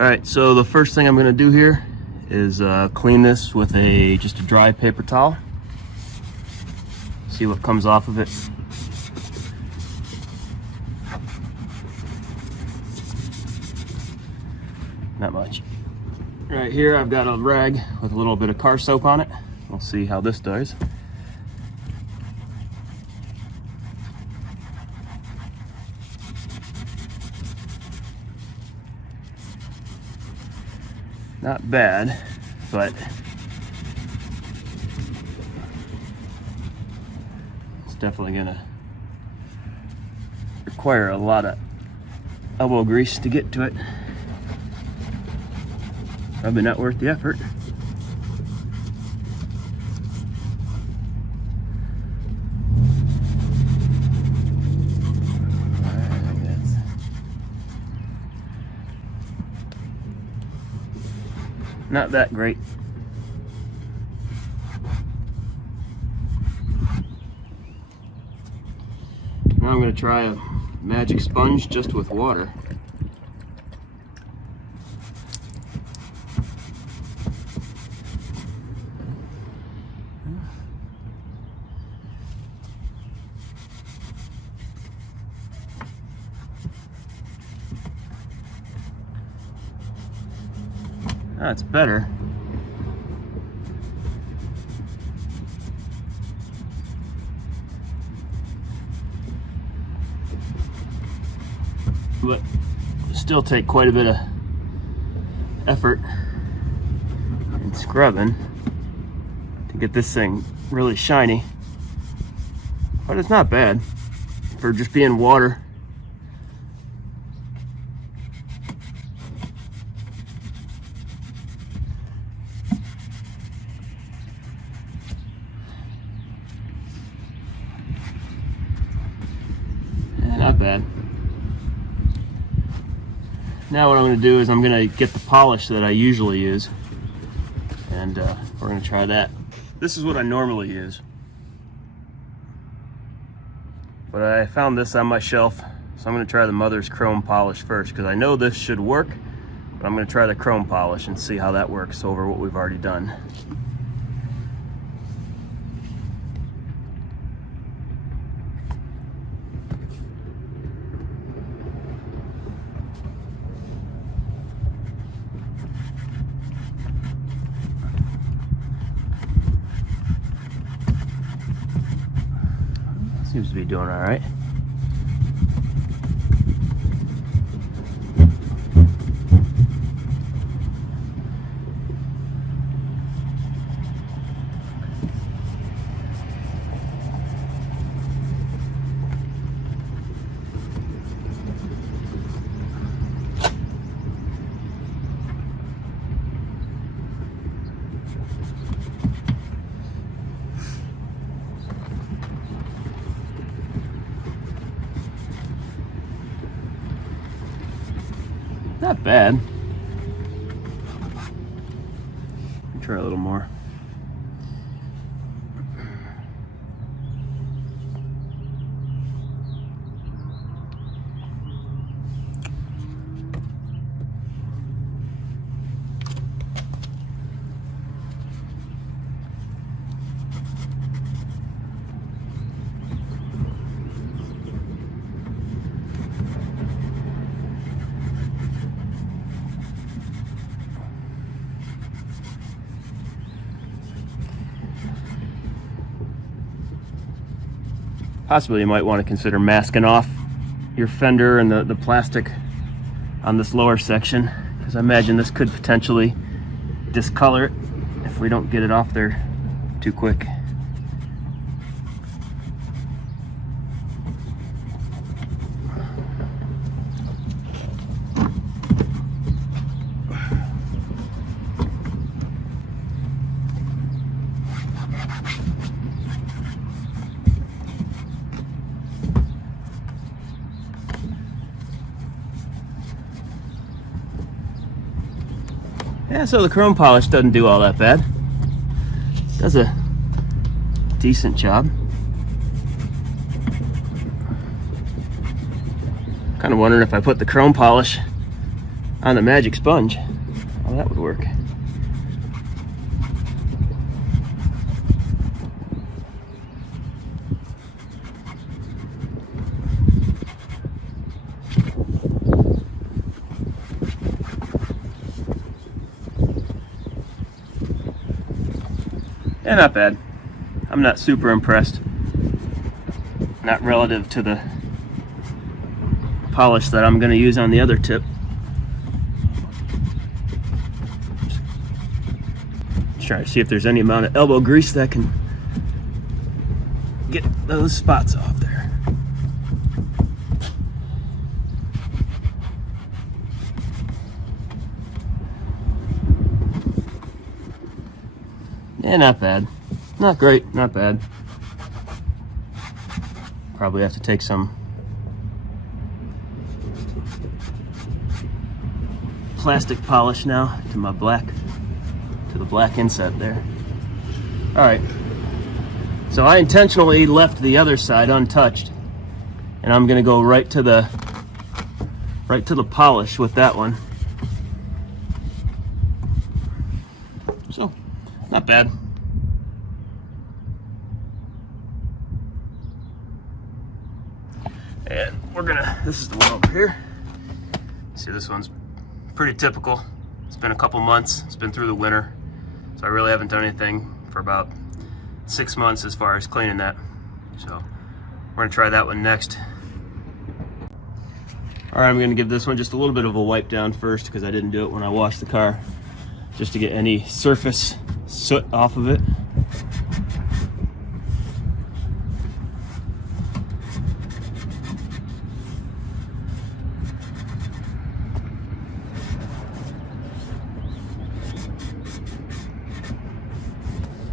Alright, so the first thing I'm going to do here is clean this with just a dry paper towel. See what comes off of it. Not much. Right here I've got a rag with a little bit of car soap on it. We'll see how this does. Not bad, but it's definitely gonna require a lot of elbow grease to get to it. Probably not worth the effort. Not that great. Now I'm going to try a magic sponge just with water. That's better. But still take quite a bit of effort and scrubbing to get this thing really shiny. But it's not bad for just being water. Not bad. Now what I'm going to do is I'm going to get the polish that I usually use, and we're going to try that. This is what I normally use, but I found this on my shelf, so I'm going to try the Mother's Chrome Polish first, because I know this should work, but I'm going to try the Chrome Polish and see how that works over what we've already done. Seems to be doing all right. Not bad. Try a little more. Possibly you might want to consider masking off your fender and the plastic on this lower section, because I imagine this could potentially discolor it if we don't get it off there too quick. Yeah, so the chrome polish doesn't do all that bad. Does a decent job. Kind of wondering if I put the chrome polish on a magic sponge. Oh, that would work. Yeah, not bad. I'm not super impressed. Not relative to the polish that I'm going to use on the other tip. Just try to see if there's any amount of elbow grease that can get those spots off there. Yeah, not bad. Not great, not bad. Probably have to take some plastic polish now to my black, to the black inset there. All right, so I intentionally left the other side untouched, and I'm gonna go right to the polish with that one. So, not bad. And we're gonna, this is the one over here. See, this one's pretty typical. It's been a couple months, it's been through the winter, so I really haven't done anything for about 6 months as far as cleaning that. So we're gonna try that one next. All right, I'm gonna give this one just a little bit of a wipe down first because I didn't do it when I washed the car, just to get any surface soot off of it.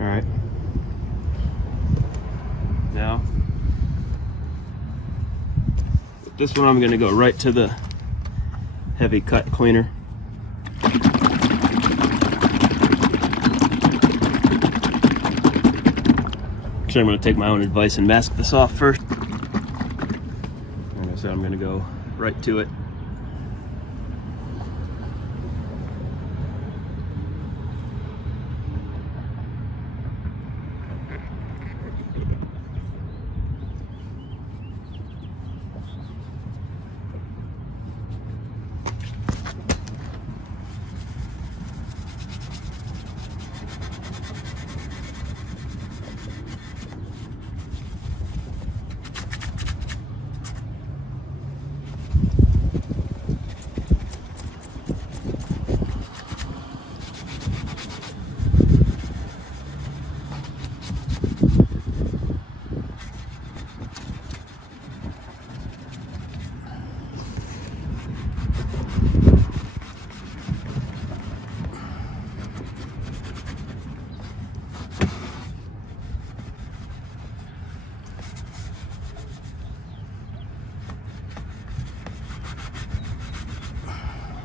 All right. Now, with this one I'm going to go right to the heavy cut cleaner. Actually, I'm going to take my own advice and mask this off first. And so I'm going to go right to it.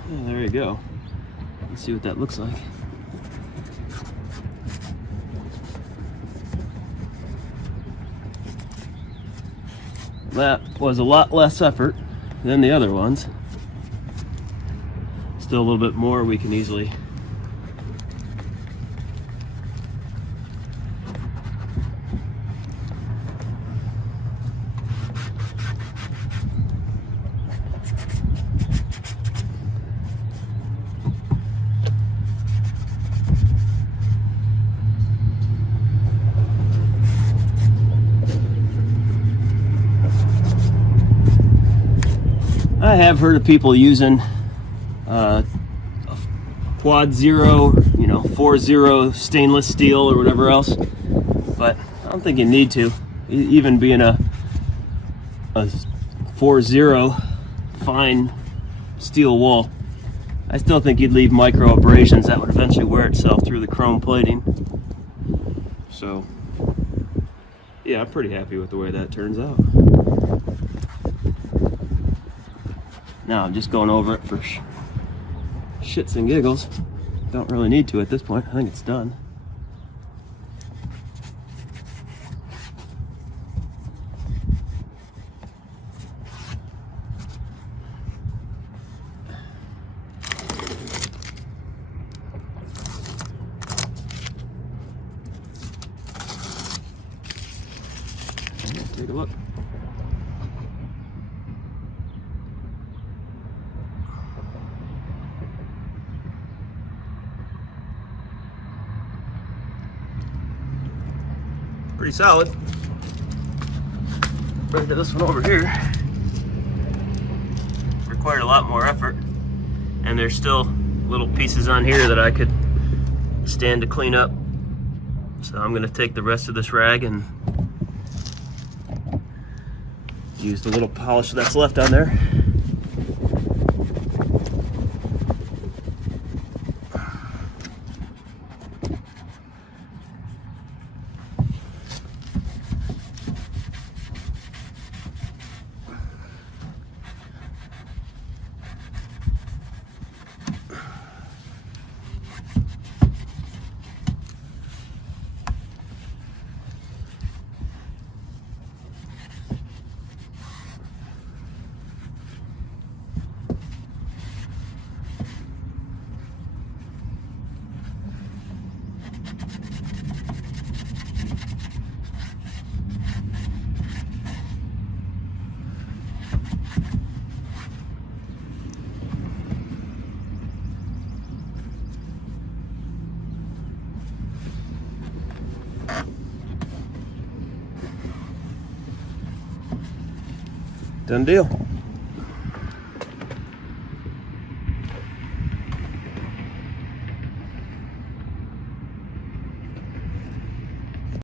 Yeah, there you go. Let's see what that looks like. That was a lot less effort than the other ones. Still a little bit more we can easily I have heard of people using a quad zero, 4-0 stainless steel or whatever else, but I don't think you need to. Even being a 4-0 fine steel wool, I still think you'd leave micro abrasions that would eventually wear itself through the chrome plating. So yeah, I'm pretty happy with the way that turns out. Now I'm just going over it for shits and giggles. Don't really need to at this point. I think it's done. pretty solid. Right to this one over here. Required a lot more effort. And there's still little pieces on here that I could stand to clean up. So I'm gonna take the rest of this rag and use the little polish that's left on there. Done deal.